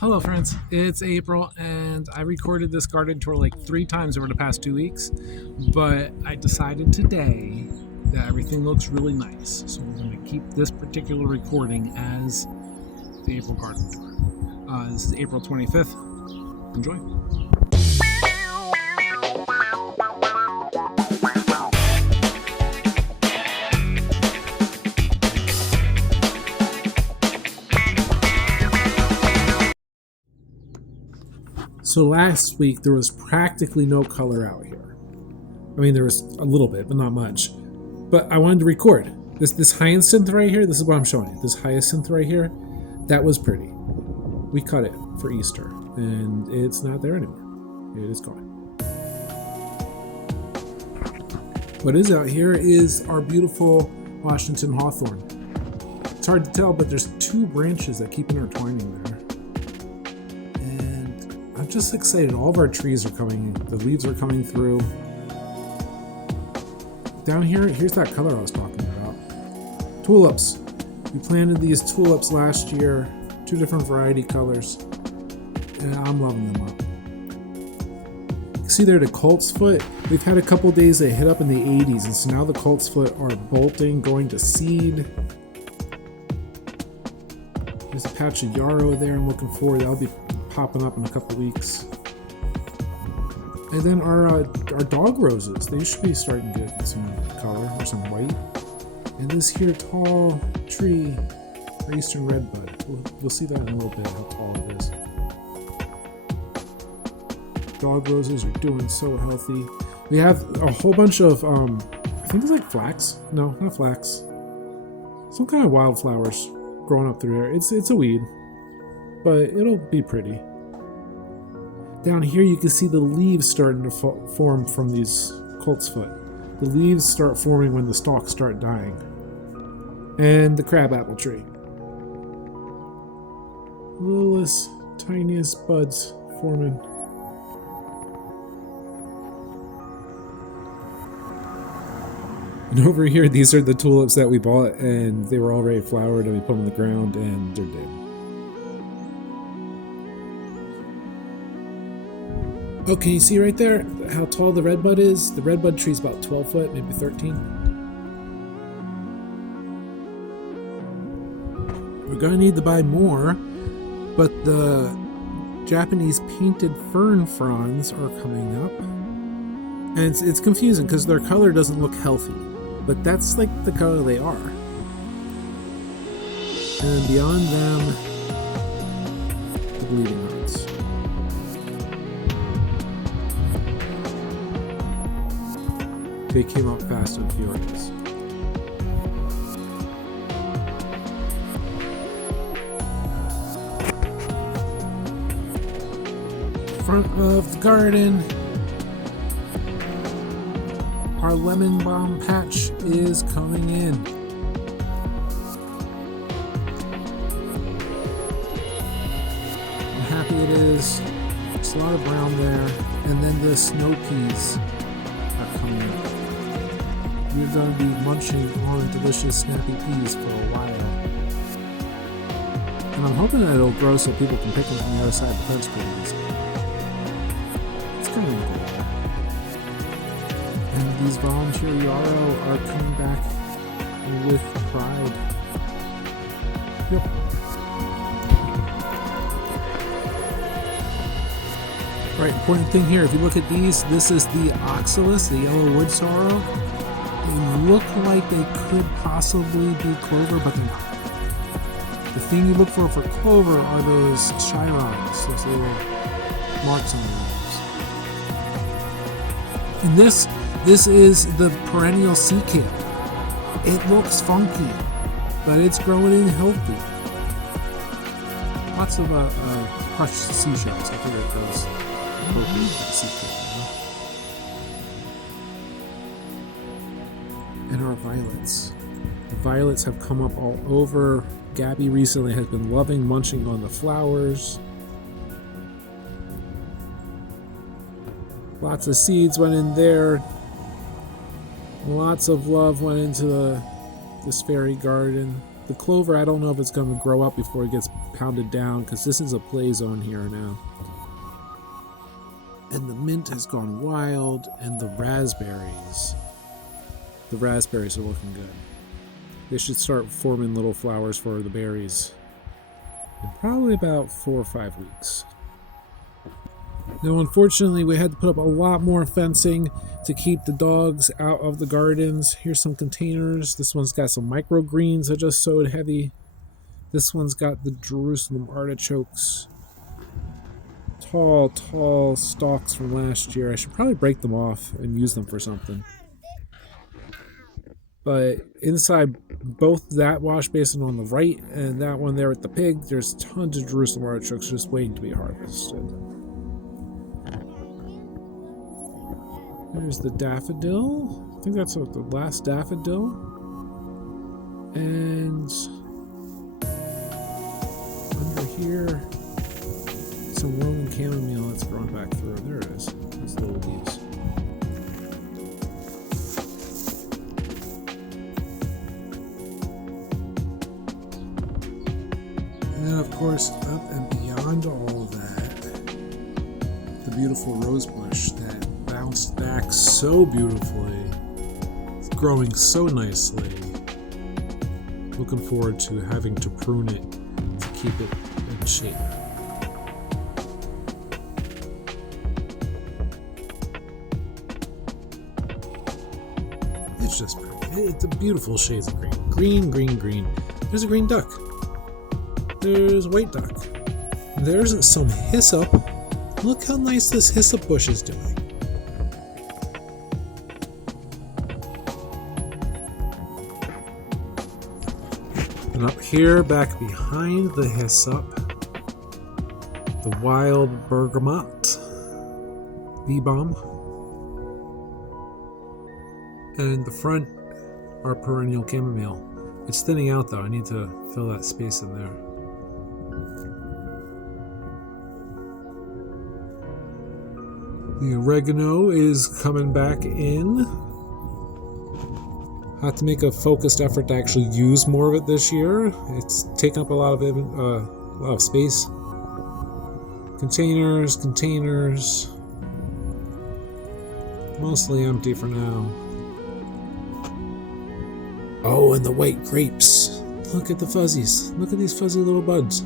Hello, friends. It's April, and I recorded this garden tour like 3 times over the past 2 weeks. But I decided today that everything looks really nice, so we're going to keep this particular recording as the April garden tour. This is April 25th. Enjoy. So last week there was practically no color out here. I mean, there was a little bit, but not much. But I wanted to record this hyacinth right here. This is what I'm showing you. This hyacinth right here, that was pretty. We cut it for Easter, and it's not there anymore. It is gone. What is out here is our beautiful Washington hawthorn. It's hard to tell, but there's 2 branches that keep intertwining there. I'm just excited. All of our trees are coming. The leaves are coming through. Down here, here's that color I was talking about. Tulips. We planted these tulips last year. 2 different variety colors. And I'm loving them up. You see there the colt's foot? We've had a couple days they hit up in the 80s, and so now the colt's foot are bolting, going to seed. There's a patch of yarrow there I'm looking for. That'll be popping up in a couple weeks. And then our dog roses, they should be starting to get some color or some white. And this here tall tree, our eastern redbud, we'll see that in a little bit, how tall it is. Dog roses are doing so healthy. We have a whole bunch of I think it's like flax. No, not flax, some kind of wildflowers growing up through here. It's a weed, but it'll be pretty. Down here you can see the leaves starting to form from these colt's foot. The leaves start forming when the stalks start dying. And the crabapple tree. Littlest, tiniest buds forming. And over here, these are the tulips that we bought, and they were already flowered, and we put them on the ground, and they're dead. Okay, you see right there how tall the redbud is? The redbud tree is about 12 foot, maybe 13. We're going to need to buy more, but the Japanese painted fern fronds are coming up. And it's confusing because their color doesn't look healthy, but that's like the color they are. And beyond them, the bleeding hearts. They came up fast and furious. Front of the garden, our lemon balm patch is coming in. I'm happy it is. There's a lot of brown there, and then the snow peas are coming up. We're going to be munching on delicious snappy peas for a while. And I'm hoping that it'll grow so people can pick them from the other side of the fence pretty easy. It's kind of cool. And these volunteer yarrow are coming back with pride. Yep. Right, important thing here, if you look at these, this is the oxalis, the yellow wood sorrel. They look like they could possibly be clover, but they're not. The thing you look for clover are those chirons, those little marks on the leaves. And this is the perennial sea kale. It looks funky, but it's growing in healthy. Lots of crushed seashells. I figure it goes appropriate for the sea kale. And our violets. The violets have come up all over. Gabby recently has been loving munching on the flowers. Lots of seeds went in there. Lots of love went into this fairy garden. The clover, I don't know if it's going to grow up before it gets pounded down, because this is a play zone here now. And the mint has gone wild, and the raspberries. The raspberries are looking good. They should start forming little flowers for the berries in probably about 4 or 5 weeks. Now, unfortunately, we had to put up a lot more fencing to keep the dogs out of the gardens. Here's some containers. This one's got some microgreens I just sowed heavy. This one's got the Jerusalem artichokes. Tall stalks from last year. I should probably break them off and use them for something. But inside both that wash basin on the right and that one there with the pig, there's tons of Jerusalem artichokes just waiting to be harvested. There's the daffodil. I think that's the last daffodil. And under here, some Roman chamomile that's growing back through. There it is. Those little leaves. And then, of course, up and beyond all that, the beautiful rose bush that bounced back so beautifully. It's growing so nicely. Looking forward to having to prune it to keep it in shape. It's just pretty. It's a beautiful shades of green. Green, green, green. There's a green duck. There's a white duck. There's some hyssop. Look how nice this hyssop bush is doing. And up here, back behind the hyssop, the wild bergamot, bee balm. And in the front, our perennial chamomile. It's thinning out though, I need to fill that space in there. The oregano is coming back in. I have to make a focused effort to actually use more of it this year. It's taken up a lot of space. Containers. Mostly empty for now. Oh, and the white grapes. Look at the fuzzies. Look at these fuzzy little buds.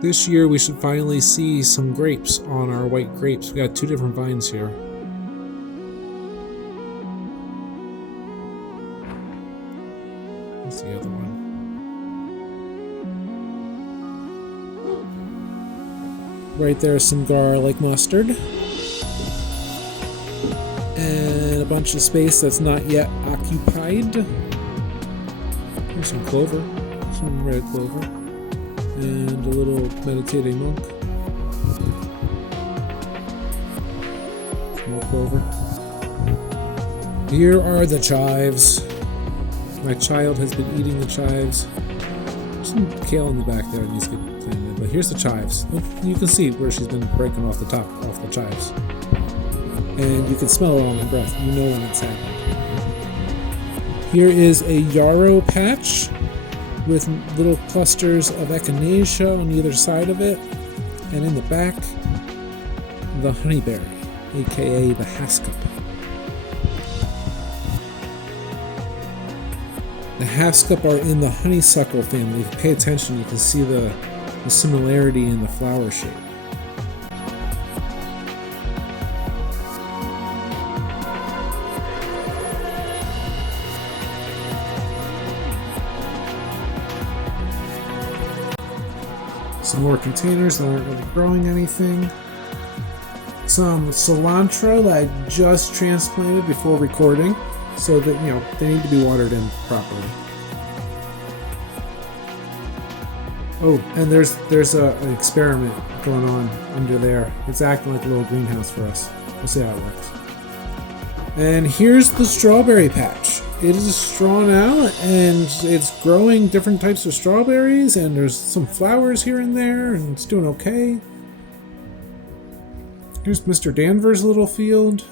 This year we should finally see some grapes on our white grapes. We got 2 different vines here. What's the other one? Right there's some garlic mustard. And a bunch of space that's not yet occupied. There's some clover. Some red clover. And a little meditating monk. More clover. Here are the chives. My child has been eating the chives. There's some kale in the back there that needs to get cleaned. But here's the chives. You can see where she's been breaking off the top, off the chives. And you can smell it on her breath. You know when it's happened. Here is a yarrow patch with little clusters of echinacea on either side of it, and in the back, the honeyberry, aka the haskell. The haskell are in the honeysuckle family. If you pay attention, you can see the similarity in the flower shape. Some more containers that aren't really growing anything. Some cilantro that I just transplanted before recording, so that, you know, they need to be watered in properly. Oh, and there's an experiment going on under there. It's acting like a little greenhouse for us. We'll see how it works. And here's the strawberry patch. It is strawn out, and it's growing different types of strawberries, and there's some flowers here and there, and it's doing okay. Here's Mr. Danvers' little field.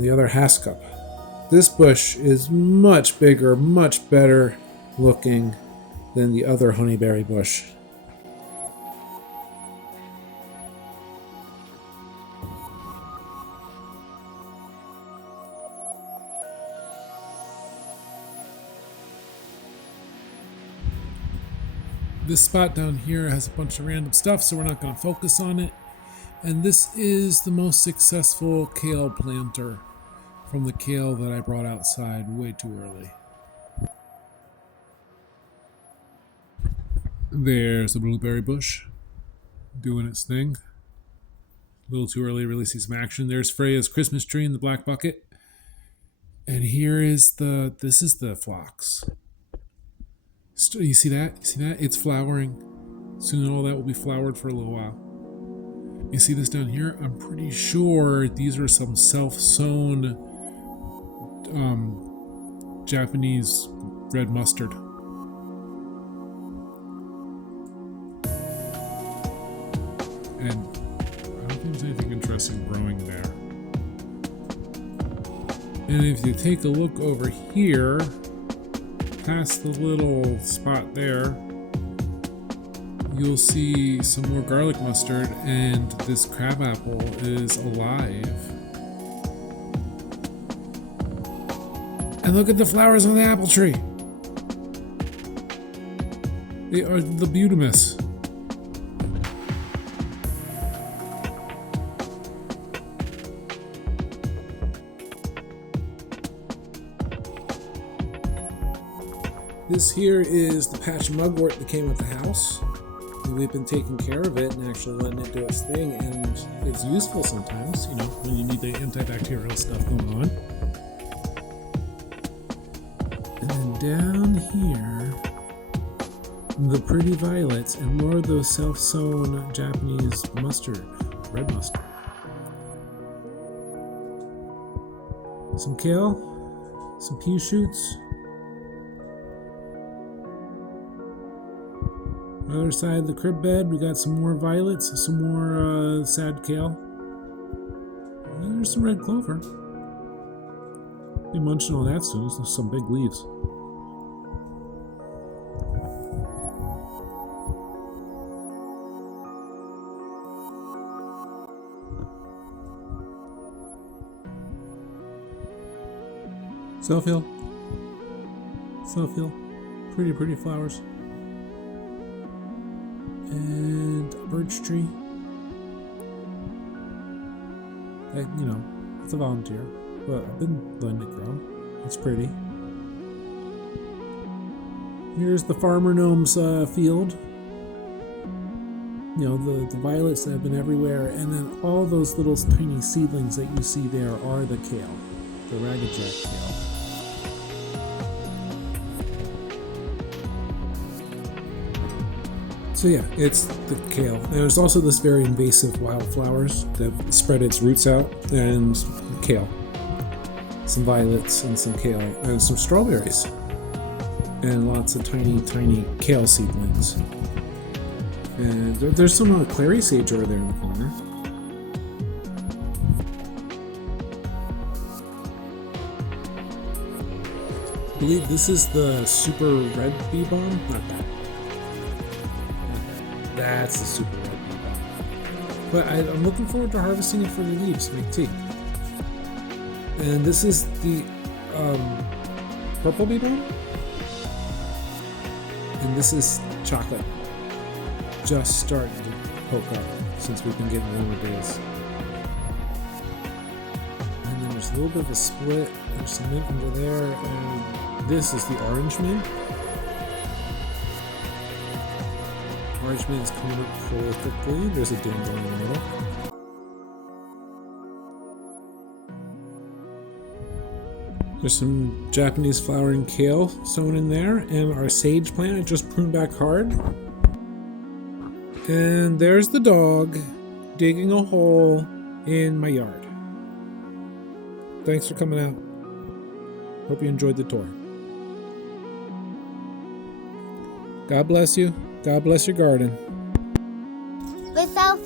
and the other Haskell. This bush is much bigger, much better looking than the other honeyberry bush. This spot down here has a bunch of random stuff, so we're not going to focus on it. And this is the most successful kale planter from the kale that I brought outside way too early. There's the blueberry bush doing its thing. A little too early to really see some action. There's Freya's Christmas tree in the black bucket. And here is this is the phlox. You see that? You see that? It's flowering. Soon all that will be flowered for a little while. You see this down here? I'm pretty sure these are some self-sown Japanese red mustard. And I don't think there's anything interesting growing there. And if you take a look over here, past the little spot there, you'll see some more garlic mustard, and this crabapple is alive. And look at the flowers on the apple tree. They are the butamus. This here is the patch of mugwort that came with the house. We've been taking care of it and actually letting it do its thing, and it's useful sometimes, you know, when you need the antibacterial stuff going on. And then down here, the pretty violets and more of those self-sown Japanese mustard, red mustard. Some kale, some pea shoots. Other side of the crib bed, we got some more violets, some more sad kale. And there's some red clover. Be munching on that soon. There's some big leaves. Self-heal. Self-heal. Pretty, pretty flowers. And a birch tree. You know, it's a volunteer, but I've been letting it grow. It's pretty. Here's the farmer gnome's field. You know, the violets that have been everywhere, and then all those little tiny seedlings that you see there are the kale, the ragged jack kale. So yeah, it's the kale. And there's also this very invasive wildflowers that spread its roots out, and kale. Some violets and some kale, and some strawberries. And lots of tiny, tiny kale seedlings. And there's some clary sage over there in the corner. I believe this is the super red bee balm. Not that. That's the super red bee balm. But I'm looking forward to harvesting it for the leaves to make tea. And this is the purple bee balm. And this is chocolate. Just starting to poke up since we've been getting warmer days. And then there's a little bit of a split. There's some mint under there, and this is the orange mint. Orange mint is coming up perfectly. There's a dandelion in the middle. There's some Japanese flowering kale sown in there, and our sage plant I just pruned back hard. And there's the dog digging a hole in my yard. Thanks for coming out. Hope you enjoyed the tour. God bless you. God bless your garden. Without